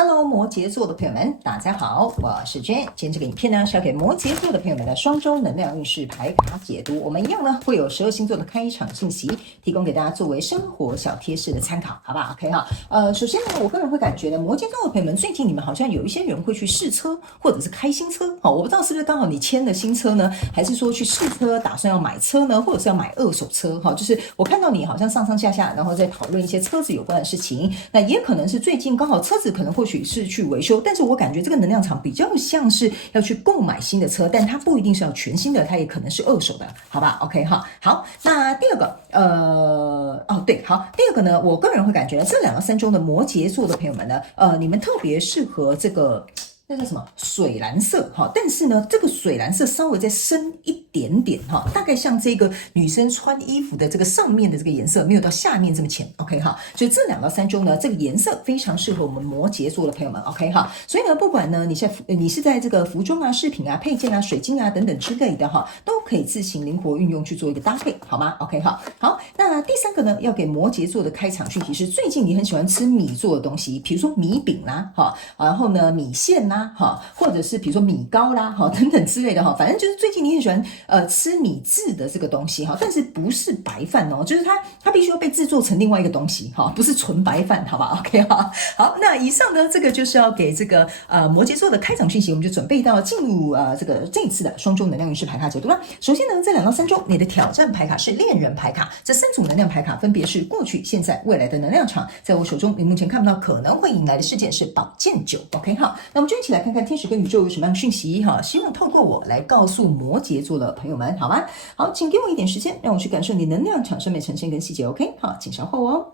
Hello，摩羯座的朋友们，大家好，我是 Jane。今天这个影片呢是要给摩羯座的朋友们的双周能量运势牌卡解读。我们一样呢会有12星座的开场信息，提供给大家作为生活小贴士的参考，好不好 ？OK 哈。首先呢，我个人会感觉呢，摩羯座的朋友们最近你们好像有一些人会去试车，或者是开新车。好，我不知道是不是刚好你签了新车呢，还是说去试车，打算要买车呢，或者是要买二手车？哈，就是我看到你好像上上下下，然后在讨论一些车子有关的事情。那也可能是最近刚好车子可能或许是去维修，但是我感觉这个能量场比较像是要去购买新的车，但它不一定是要全新的，它也可能是二手的，好吧 ？OK 哈，好，那第二个，第二个呢，我个人会感觉呢，这2到3周的摩羯座的朋友们呢，你们特别适合这个。那叫什么水蓝色哈？但是呢，这个水蓝色稍微再深一点点哈，大概像这个女生穿衣服的这个上面的这个颜色，没有到下面这么浅。OK 哈，所以这2到3周呢，这个颜色非常适合我们摩羯座的朋友们。OK 哈，所以呢，不管呢你是在这个服装啊、饰品啊、配件啊、水晶啊等等之类的哈，都可以自行灵活运用去做一个搭配，好吗 ？OK 哈，好，那第3个呢，要给摩羯座的开场讯息是，最近你很喜欢吃米做的东西，比如说米饼啦，哈，然后呢米线啦。或者是比如说米糕啦，等等之类的，反正就是最近你很喜欢吃米制的这个东西，但是不是白饭哦，就是它必须要被制作成另外一个东西，不是纯白饭，好吧 ？OK 哈，好，那以上呢，这个就是要给这个摩羯座的开场讯息，我们就准备到进入这一次的双周能量运势牌卡解读了。首先呢，这2到3周你的挑战牌卡是恋人牌卡，这3组能量牌卡分别是过去、现在、未来的能量场，在我手中你目前看不到可能会迎来的事件是宝剑9 ，OK 哈，那我们就一起来看看天使跟宇宙有什么样的讯息哈，希望透过我来告诉摩羯座的朋友们，好吗？好，请给我一点时间，让我去感受你能量场上面呈现跟细节 ，OK？ 好，请稍后哦。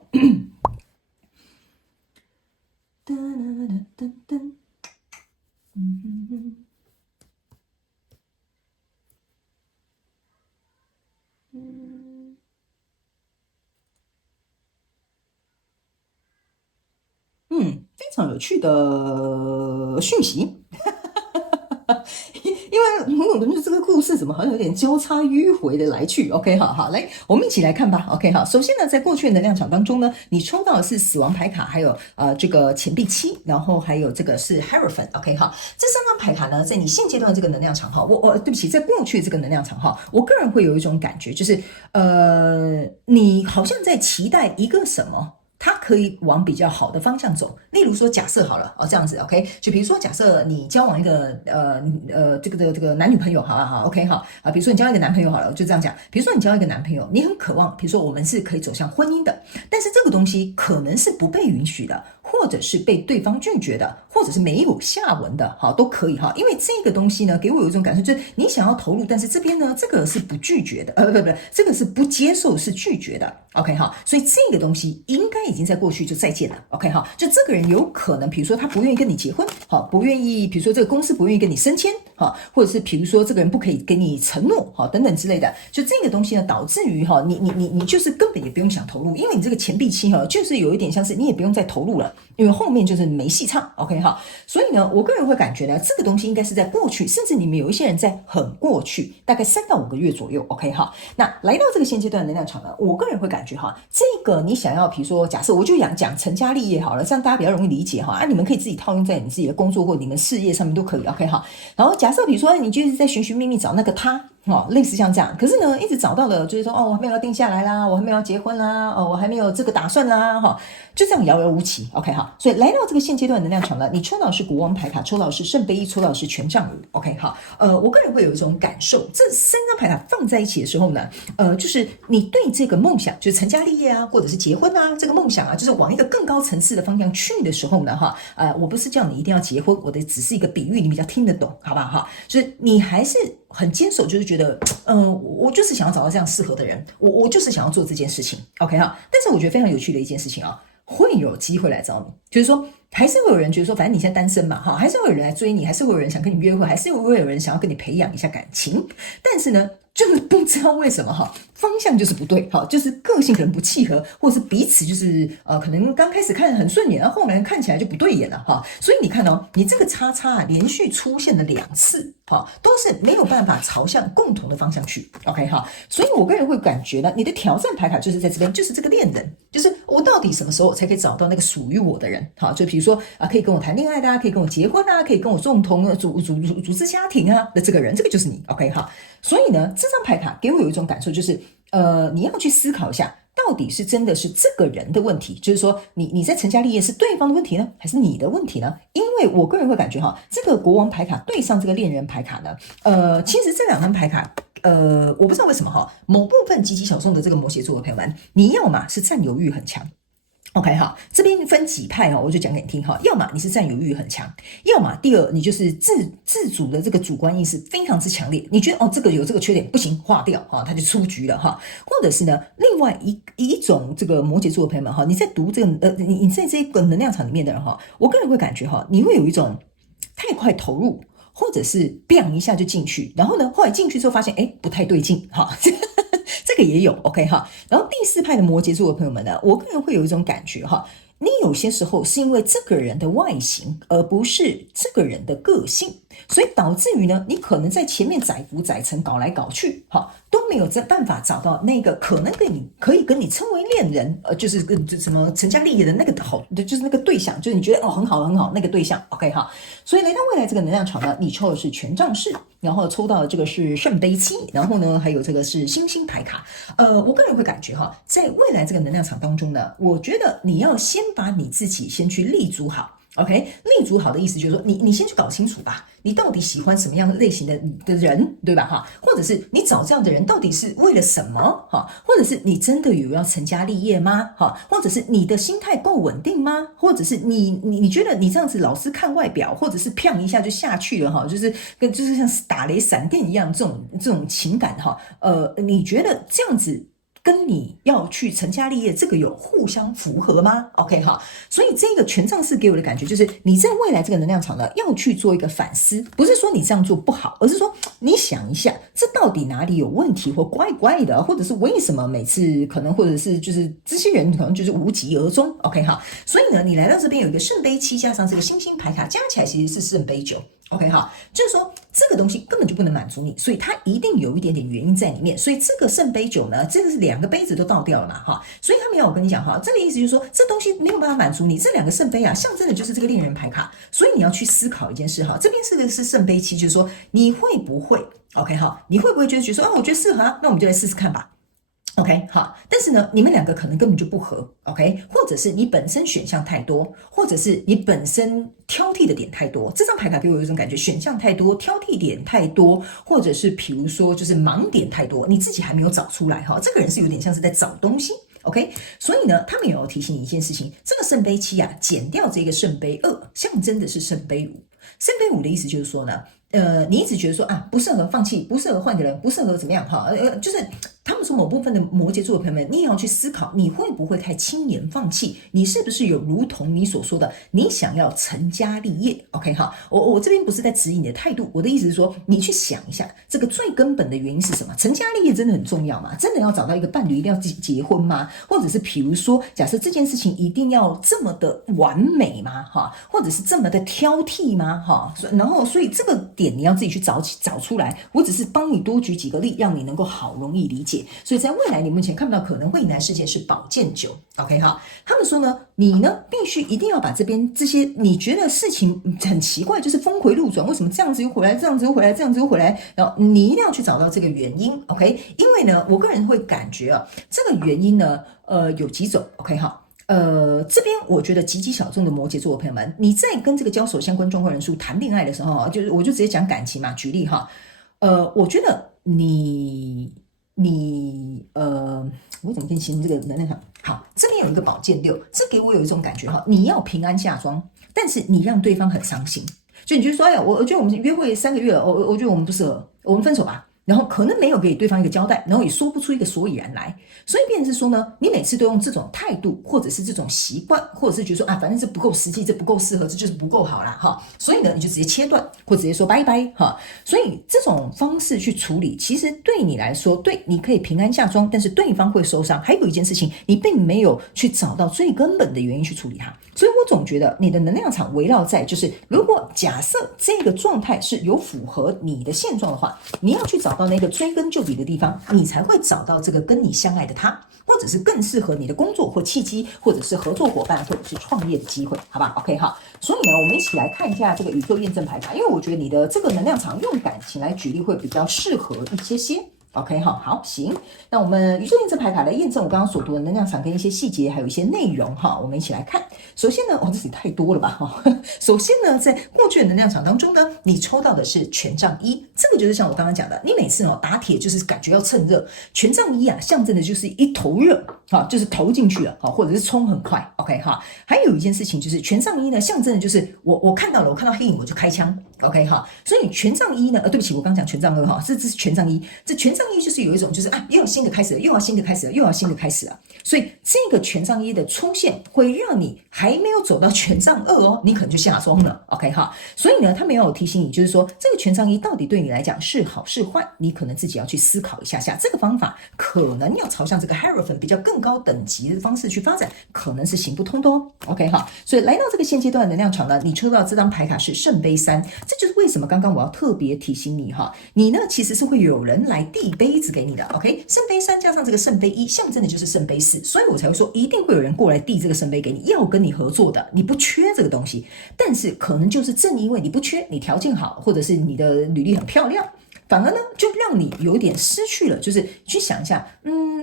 非常有趣的讯息。因为我们这个故事怎么好像有点交叉迂回的来去 ，OK 好，来我们一起来看吧 ，OK 好。首先呢，在过去的能量场当中呢，你抽到的是死亡牌卡，还有这个钱币7，然后还有这个是 Hierophant，OK 好。这3张牌卡呢，在你现阶段的这个能量场哈，对不起，在过去的这个能量场哈，我个人会有一种感觉，就是你好像在期待一个什么。它可以往比较好的方向走，例如说，假设好了这样子 ，OK， 就比如说，假设你交往一个这个男女朋友，好不好 ？OK 好啊，比如说你交一个男朋友好了，就这样讲。比如说你交一个男朋友，你很渴望，比如说我们是可以走向婚姻的，但是这个东西可能是不被允许的，或者是被对方拒绝的，或者是没有下文的，好都可以哈。因为这个东西呢，给我有一种感受，就是你想要投入，但是这边呢，这个是不拒绝的，不，这个是不接受，是拒绝的。OK 哈，所以这个东西应该已经在过去就再见了。OK 哈，就这个人有可能，比如说他不愿意跟你结婚，好，不愿意，比如说这个公司不愿意跟你升迁，好，或者是比如说这个人不可以给你承诺，好，等等之类的，就这个东西呢，导致于哈，你就是根本也不用想投入，因为你这个钱币7哈，就是有一点像是你也不用再投入了，因为后面就是没戏唱。OK 哈，所以呢，我个人会感觉呢，这个东西应该是在过去，甚至你们有一些人在很过去，大概3到5个月左右。OK 哈，那来到这个现阶段的能量场呢，我个人会感觉哈，这个你想要，比如说假设我就讲成家立业好了，这样大家比较容易理解哈。你们可以自己套用在你自己的工作或你们事业上面都可以 OK 哈。然后假设比如说你就是在寻寻觅觅找那个他。类似像这样，可是呢，一直找到了，就是说，我还没有要定下来啦，我还没有要结婚啦，我还没有这个打算啦，就这样遥遥无期 ，OK 哈。所以来到这个现阶段的能量场呢，你抽到的是国王牌卡，抽到的是圣杯1，抽到的是权杖5 ，OK 哈。我个人会有一种感受，这3张牌卡放在一起的时候呢，就是你对这个梦想，就是成家立业啊，或者是结婚啊，这个梦想啊，就是往一个更高层次的方向去的时候呢，我不是叫你一定要结婚，我的只是一个比喻，你比较听得懂，好不好哈？就是你还是很坚守，就是觉得，我就是想要找到这样适合的人，我就是想要做这件事情 ，OK 哈。但是我觉得非常有趣的一件事情啊，会有机会来找你，就是说还是会有人觉得说，反正你现在单身嘛，还是会有人来追你，还是会有人想跟你约会，还是会有人想要跟你培养一下感情，但是呢，就是不知道为什么方向就是不对，就是个性可能不契合，或者是彼此就是可能刚开始看很顺眼，然后后来看起来就不对眼了所以你看你这个叉叉连续出现了2次好，都是没有办法朝向共同的方向去。OK 哈，所以我个人会感觉呢，你的挑战牌卡就是在这边，就是这个恋人，就是我到底什么时候才可以找到那个属于我的人？好，就比如说啊，可以跟我谈恋爱的啊，可以跟我结婚啊，可以跟我共同组织家庭啊的这个人，这个就是你。OK 哈，所以呢，这张牌卡给我有一种感受，就是你要去思考一下。到底是真的是这个人的问题，就是说你在成家立业是对方的问题呢，还是你的问题呢？因为我个人会感觉哈，这个国王牌卡对上这个恋人牌卡呢，其实这两张牌卡，我不知道为什么哈，某部分积极小众的这个摩羯座的朋友们，你要嘛是占有欲很强。OK 哈，这边分几派哈，我就讲给你听哈。要么你是占有欲很强，要么第二你就是自主的这个主观意识非常之强烈，你觉得这个有这个缺点不行，划掉哈，他就出局了哈。或者是呢，另外一种这个摩羯座的朋友们哈，你在读这个你在这个能量场里面的人哈，我个人会感觉哈，你会有一种太快投入，或者是 biang 一下就进去，然后呢，后来进去之后发现不太对劲哈。这个也有 OK 哈，然后第四派的摩羯座的朋友们呢，我个人会有一种感觉哈，你有些时候是因为这个人的外形，而不是这个人的个性，所以导致于呢，你可能在前面载浮载沉搞来搞去，都没有办法找到那个可能可以跟你称为恋人，就是什么成家立业的那个好，就是那个对象，就是你觉得很好很好那个对象 OK 哈，所以来到未来这个能量场呢，你抽的是权杖四。然后抽到的这个是圣杯七，然后呢，还有这个是星星牌卡。我个人会感觉哈，在未来这个能量场当中呢，我觉得你要先把你自己先去立足好。OK， 立足好的意思就是说，你先去搞清楚吧，你到底喜欢什么样类型的人，对吧？哈，或者是你找这样的人到底是为了什么？哈，或者是你真的有要成家立业吗？哈，或者是你的心态够稳定吗？或者是你觉得你这样子老是看外表，或者是砰一下就下去了哈，就是像打雷闪电一样这种情感哈，你觉得这样子？跟你要去成家立业，这个有互相符合吗 ？OK 哈，所以这个权杖四给我的感觉就是，你在未来这个能量场呢，要去做一个反思，不是说你这样做不好，而是说你想一下，这到底哪里有问题或怪怪的，或者是为什么每次可能，或者是就是这些人可能就是无疾而终 ，OK 哈，所以呢，你来到这边有一个圣杯七加上这个星星牌卡，加起来其实是圣杯九。OK 哈，就是说这个东西根本就不能满足你，所以它一定有一点点原因在里面。所以这个圣杯酒呢，这个是2个杯子都倒掉了嘛哈，所以他们要我跟你讲哈，这个意思就是说这东西没有办法满足你，这2个圣杯啊，象征的就是这个恋人牌卡，所以你要去思考一件事哈，这边是圣杯七，就是说你会不会 OK 哈，你会不会觉得说我觉得适合啊，那我们就来试试看吧。OK 好，但是呢，你们2个可能根本就不合 ，OK， 或者是你本身选项太多，或者是你本身挑剔的点太多。这张牌卡给我有一种感觉，选项太多，挑剔点太多，或者是比如说就是盲点太多，你自己还没有找出来哈。这个人是有点像是在找东西 ，OK， 所以呢，他们也要提醒你一件事情，这个圣杯七啊，减掉这个圣杯2，象征的是圣杯5。圣杯5的意思就是说呢，你一直觉得说不适合放弃，不适合换个人，不适合怎么样哈，就是他们说某部分的摩羯座的朋友们，你也要去思考，你会不会太轻言放弃？你是不是有如同你所说的，你想要成家立业 ？OK 哈，我这边不是在指引你的态度，我的意思是说，你去想一下，这个最根本的原因是什么？成家立业真的很重要吗？真的要找到一个伴侣，一定要结婚吗？或者是比如说，假设这件事情一定要这么的完美吗？哈，或者是这么的挑剔吗？哈，然后所以这个点你要自己去找出来，我只是帮你多举几个例，让你能够好容易理解。所以在未来你目前看不到可能会迎来事件是宝剑九 OK 哈，他们说呢，你呢必须一定要把这边这些你觉得事情很奇怪，就是峰回路转，为什么这样子又回来，这样子又回来，这样子又回来，然后你一定要去找到这个原因 OK， 因为呢我个人会感觉这个原因呢有几种 OK 哈。这边我觉得极其小众的摩羯座的朋友们，你在跟这个交手相关状况人数谈恋爱的时候，我就直接讲感情嘛，举例哈，我觉得我怎么跟你形容这个能量场？好，这边有一个宝剑6，这给我有一种感觉哈，你要平安下庄，但是你让对方很伤心，就你觉得说，哎呀，我觉得我们约会3个月了，我觉得我们不适合，我们分手吧。然后可能没有给对方一个交代，然后也说不出一个所以然来，所以变成是说呢，你每次都用这种态度，或者是这种习惯，或者是觉得说啊，反正这不够实际，这不够适合，这就是不够好啦哈，所以呢，你就直接切断，或直接说拜拜哈。所以这种方式去处理，其实对你来说，对你可以平安下庄，但是对方会受伤。还有一件事情，你并没有去找到最根本的原因去处理它。所以我总觉得你的能量场围绕在就是，如果假设这个状态是有符合你的现状的话，你要去找到那个追根究底的地方，你才会找到这个跟你相爱的他，或者是更适合你的工作或契机，或者是合作伙伴，或者是创业的机会，好吧 ？OK 哈。所以呢，我们一起来看一下这个宇宙验证牌卡，因为我觉得你的这个能量场用感情来举例会比较适合一些些。OK 哈，好，行，那我们宇宙验证牌卡来验证我刚刚所读的能量场跟一些细节，还有一些内容哈，我们一起来看。首先呢，这也太多了吧哈。首先呢，在过去的能量场当中呢，你抽到的是权杖一，这个就是像我刚刚讲的，你每次打铁就是感觉要趁热，权杖一啊，象征的就是一头热哈，就是投进去了哈，或者是冲很快 ，OK 哈。还有一件事情就是权杖一呢，象征的就是我看到了，我看到黑影我就开枪 ，OK 哈。所以权杖一呢，对不起，我刚讲权杖二哈，这是权杖一，这权杖一就是有一种就是啊，又要新的开始了，又要新的开始了，又要新的开始了。所以这个权杖一的出现会让你还没有走到权杖二哦，你可能就下庄了 ，OK 哈。所以呢，他们要有提醒你，就是说这个权杖一到底对你来讲是好是坏，你可能自己要去思考一下下。这个方法可能要朝向这个 Hierophant 比较更高等级的方式去发展，可能是行不通的哦 ，OK 哈。所以来到这个现阶段的能量场呢，你抽到这张牌卡是圣杯三，这就是为什么刚刚我要特别提醒你哈，你呢其实是会有人来递杯子给你的 ，OK？ 圣杯三加上这个圣杯一，象征的就是圣杯四，所以我才会说一定会有人过来递这个圣杯给你，要跟你合作的，你不缺这个东西，但是可能就是正因为你不缺，你条件好，或者是你的履历很漂亮。反而呢，就让你有点失去了，就是去想一下，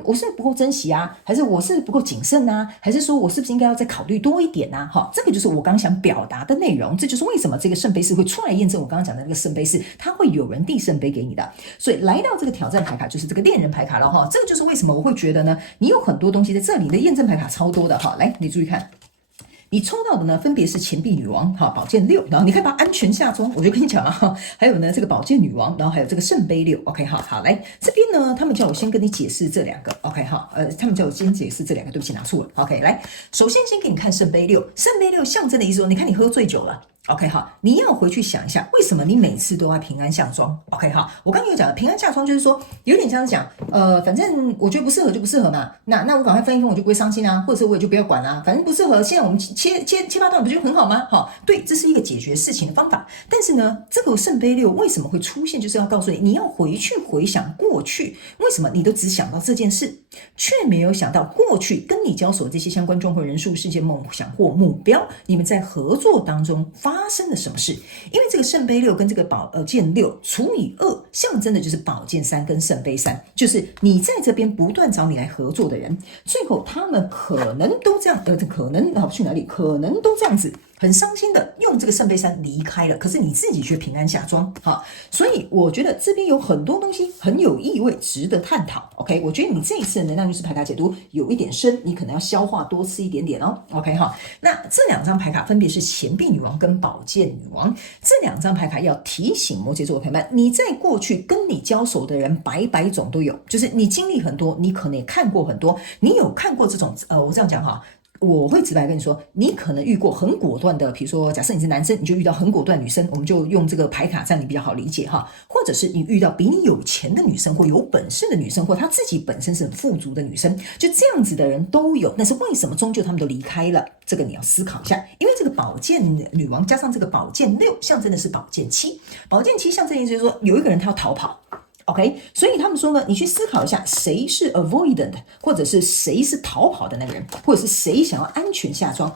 我是不是不够珍惜啊，还是我是不够谨慎啊，还是说我是不是应该要再考虑多一点啊？哈，这个就是我刚刚想表达的内容，这就是为什么这个圣杯四会出来验证我刚刚讲的那个圣杯四，它会有人递圣杯给你的。所以来到这个挑战牌卡，就是这个恋人牌卡了哈，这个就是为什么我会觉得呢，你有很多东西在这里的验证牌卡超多的哈，来，你注意看。你抽到的呢，分别是钱币女王哈，宝剑六，然后你可以把安全下庄，我就跟你讲啊，还有呢这个宝剑女王，然后还有这个圣杯六 ，OK 哈，好来这边呢，他们叫我先跟你解释这两个 ，OK 哈，他们叫我先解释这两个，对不起拿错了 ，OK 来，首先先给你看圣杯六，圣杯六象征的意思说，你看你喝醉酒了。OK 好，你要回去想一下，为什么你每次都要平安下庄 ？OK 好，我刚刚有讲的平安下庄，就是说有点像是讲，反正我觉得不适合就不适合嘛，那我赶快分一分，我就不会伤心啊，或者是我也就不要管啊，反正不适合，现在我们切八段不就很好吗？好，对，这是一个解决事情的方法。但是呢，这个圣杯六为什么会出现，就是要告诉你，你要回去回想过去，为什么你都只想到这件事，却没有想到过去跟你交手的这些相关状况、人数、事件、梦想或目标，你们在合作当中发生了什么事？因为这个圣杯六跟这个宝剑六除以2，象征的就是宝剑三跟圣杯三，就是你在这边不断找你来合作的人，最后他们可能都这样，可能去哪里？可能都这样子。很伤心的用这个圣杯三离开了，可是你自己却平安下庄，哈，所以我觉得这边有很多东西很有意味，值得探讨。OK， 我觉得你这一次的能量运势牌卡解读有一点深，你可能要消化多吃一点点哦。OK 哈，那这两张牌卡分别是钱币女王跟宝剑女王，这两张牌卡要提醒摩羯座的朋友们，你在过去跟你交手的人百百种都有，就是你经历很多，你可能也看过很多，你有看过这种我这样讲哈。我会直白跟你说，你可能遇过很果断的，比如说假设你是男生，你就遇到很果断女生，我们就用这个牌卡，这样你比较好理解哈。或者是你遇到比你有钱的女生，或有本事的女生，或她自己本身是很富足的女生，就这样子的人都有。那是为什么终究他们都离开了？这个你要思考一下，因为这个宝剑女王加上这个宝剑六，象征的是宝剑七，宝剑七象征的就是说有一个人他要逃跑。OK， 所以他们说呢，你去思考一下，谁是 avoidant， 或者是谁是逃跑的那个人，或者是谁想要安全下庄，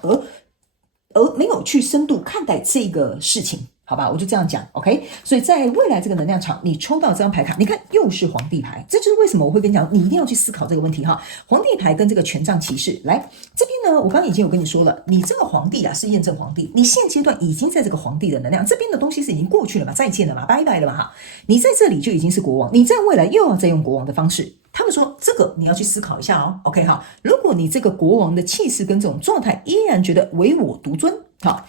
而没有去深度看待这个事情。好吧，我就这样讲 ，OK。所以在未来这个能量场，你抽到这张牌卡，你看又是皇帝牌，这就是为什么我会跟你讲，你一定要去思考这个问题哈。皇帝牌跟这个权杖骑士，来这边呢，我刚刚已经有跟你说了，你这个皇帝啊是验证皇帝，你现阶段已经在这个皇帝的能量，这边的东西是已经过去了嘛，再见了嘛，拜拜了嘛哈。你在这里就已经是国王，你在未来又要再用国王的方式。他们说这个你要去思考一下哦。OK 哈，如果你这个国王的气势跟这种状态依然觉得唯我独尊，好，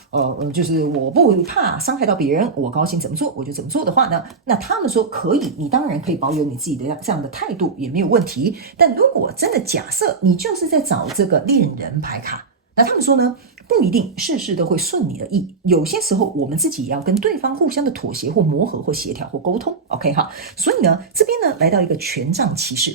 就是我不怕伤害到别人，我高兴怎么做我就怎么做的话呢，那他们说可以，你当然可以保有你自己的这样的态度也没有问题。但如果真的假设你就是在找这个恋人牌卡，那他们说呢，不一定事事都会顺你的意，有些时候我们自己也要跟对方互相的妥协或磨合或协调或沟通。OK 哈，所以呢，这边呢来到一个权杖骑士。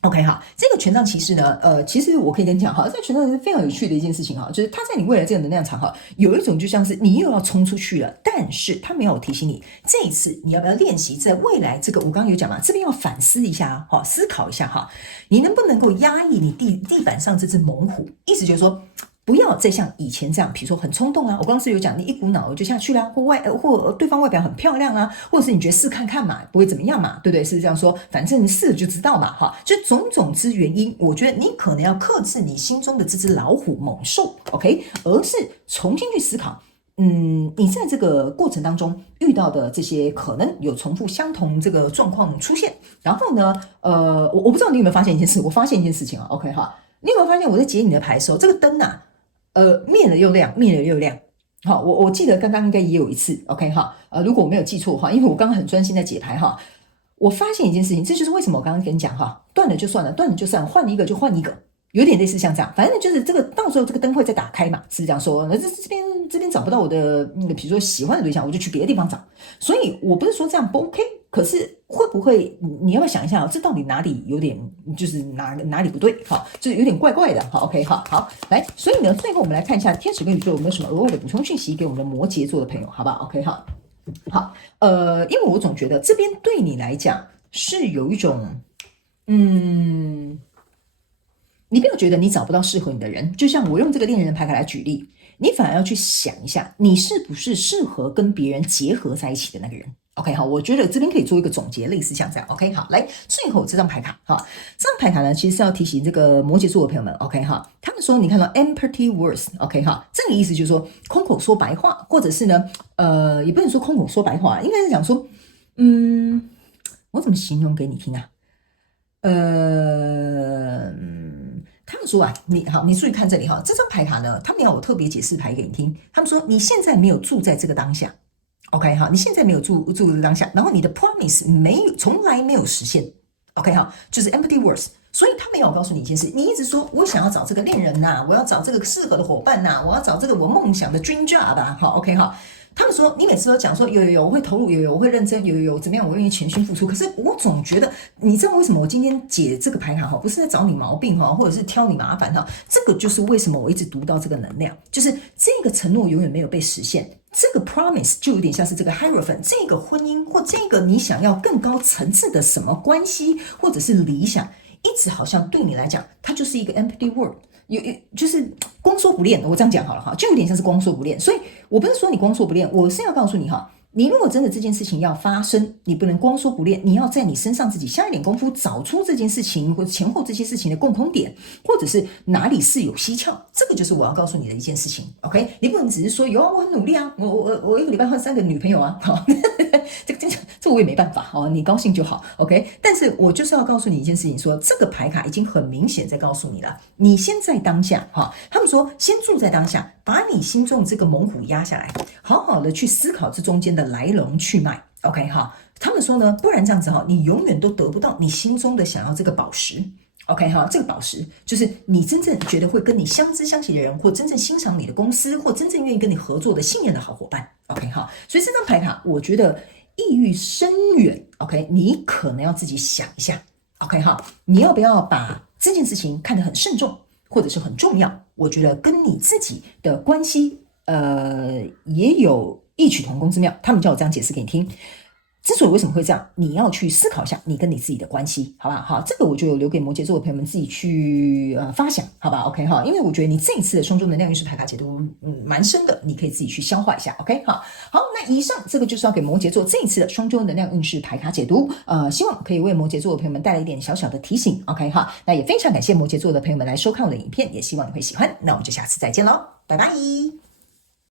OK 哈，这个权杖骑士呢，其实我可以跟你讲哈，这个权杖是非常有趣的一件事情哈，就是它在你未来这个能量场哈，有一种就像是你又要冲出去了，但是它没有提醒你，这一次你要不要练习在未来这个我刚刚有讲嘛，这边要反思一下哈，思考一下哈，你能不能够压抑你地板上这只猛虎，意思就是说，不要再像以前这样，比如说很冲动啊，我刚刚是有讲，你一股脑就下去啦，或对方外表很漂亮啊，或者是你觉得试看看嘛，不会怎么样嘛，对不对？是这样说，反正试了就知道嘛，哈，就种种之原因，我觉得你可能要克制你心中的这只老虎猛兽 ，OK， 而是重新去思考。你在这个过程当中遇到的这些可能有重复相同这个状况出现，然后呢，我不知道你有没有发现一件事，我发现一件事情啊 ，OK 哈，你有没有发现我在解你的牌的时候，这个灯啊。灭了又亮，灭了又亮。好，我记得刚刚应该也有一次 ，OK 哈，如果我没有记错的话，因为我刚刚很专心在解牌哈，我发现一件事情，这就是为什么我刚刚跟你讲哈，断了就算了，断了就算了，换一个就换一个，有点类似像这样，反正就是这个到时候这个灯会再打开嘛，是这样说。那这边找不到我的比如说喜欢的对象，我就去别的地方找。所以我不是说这样不 OK， 可是会不会你要不要想一下，这到底哪里有点就是哪里不对？好，就是有点怪怪的。好 ，OK， 好，来，所以呢，最后我们来看一下天使跟宇宙有没有什么额外的补充讯息给我们的摩羯座的朋友，好不好 ？OK， 好，因为我总觉得这边对你来讲是有一种，你不要觉得你找不到适合你的人，就像我用这个恋人牌卡来举例，你反而要去想一下，你是不是适合跟别人结合在一起的那个人。OK， 好，我觉得这边可以做一个总结，类似像这样。OK， 好，来，最后这张牌卡哈，这张牌卡呢，其实是要提醒这个摩羯座的朋友们。OK，哈，他们说你看到 empty words，OK，哈，这个意思就是说空口说白话，或者是呢，也不能说空口说白话，应该是讲说，我怎么形容给你听啊？他们说啊，你注意看这里哈，这张牌卡呢，他们要我特别解释牌给你听。他们说你现在没有住在这个当下 ，OK 哈，你现在没有住这个当下，然后你的 promise 从来没有实现 ，OK 哈，就是 empty words。所以他们要我告诉你一件事，你一直说我想要找这个恋人呐，我要找这个适合的伙伴呐，我要找这个我梦想的 dream job 吧，好 ，OK 哈。他们说你每次都讲说有我会投入，有我会认真，有怎么样我愿意全心付出。可是我总觉得，你知道为什么我今天解这个牌卡哈，不是在找你毛病哈，或者是挑你麻烦哈，这个就是为什么我一直读到这个能量，就是这个承诺永远没有被实现。这个 promise 就有点像是这个 hierophant， 这个婚姻或这个你想要更高层次的什么关系或者是理想，一直好像对你来讲，它就是一个 empty word。就是光说不练，我这样讲好了哈，就有点像是光说不练。所以我不是说你光说不练，我是要告诉你哈，你如果真的这件事情要发生，你不能光说不练，你要在你身上自己下一点功夫，找出这件事情或者前后这些事情的共通点，或者是哪里是有蹊跷，这个就是我要告诉你的一件事情。OK， 你不能只是说有啊，我很努力啊，我一个礼拜换3个女朋友啊，好，这我也没办法哦，你高兴就好 ，OK。但是我就是要告诉你一件事情，说这个牌卡已经很明显在告诉你了，你先在当下哈，他们说先住在当下，把你心中的这个猛虎压下来，好好的去思考这中间的来龙去脉 ，OK 哈。他们说呢，不然这样子哈，你永远都得不到你心中的想要这个宝石。OK 哈，这个宝石就是你真正觉得会跟你相知相惜的人，或真正欣赏你的公司，或真正愿意跟你合作的信任的好伙伴。OK 哈，所以这张牌卡我觉得意欲深远。OK， 你可能要自己想一下。OK 哈，你要不要把这件事情看得很慎重，或者是很重要？我觉得跟你自己的关系，也有异曲同工之妙。他们叫我这样解释给你听。之所以为什么会这样，你要去思考一下你跟你自己的关系，好吧？好，这个我就留给摩羯座的朋友们自己去发想，好吧 ？OK 哈，因为我觉得你这一次的双周能量运势牌卡解读蛮深的，你可以自己去消化一下 ，OK 哈。好，那以上这个就是要给摩羯座这一次的双周能量运势牌卡解读，希望可以为摩羯座的朋友们带来一点小小的提醒 ，OK 哈。那也非常感谢摩羯座的朋友们来收看我的影片，也希望你会喜欢。那我们就下次再见喽，拜拜。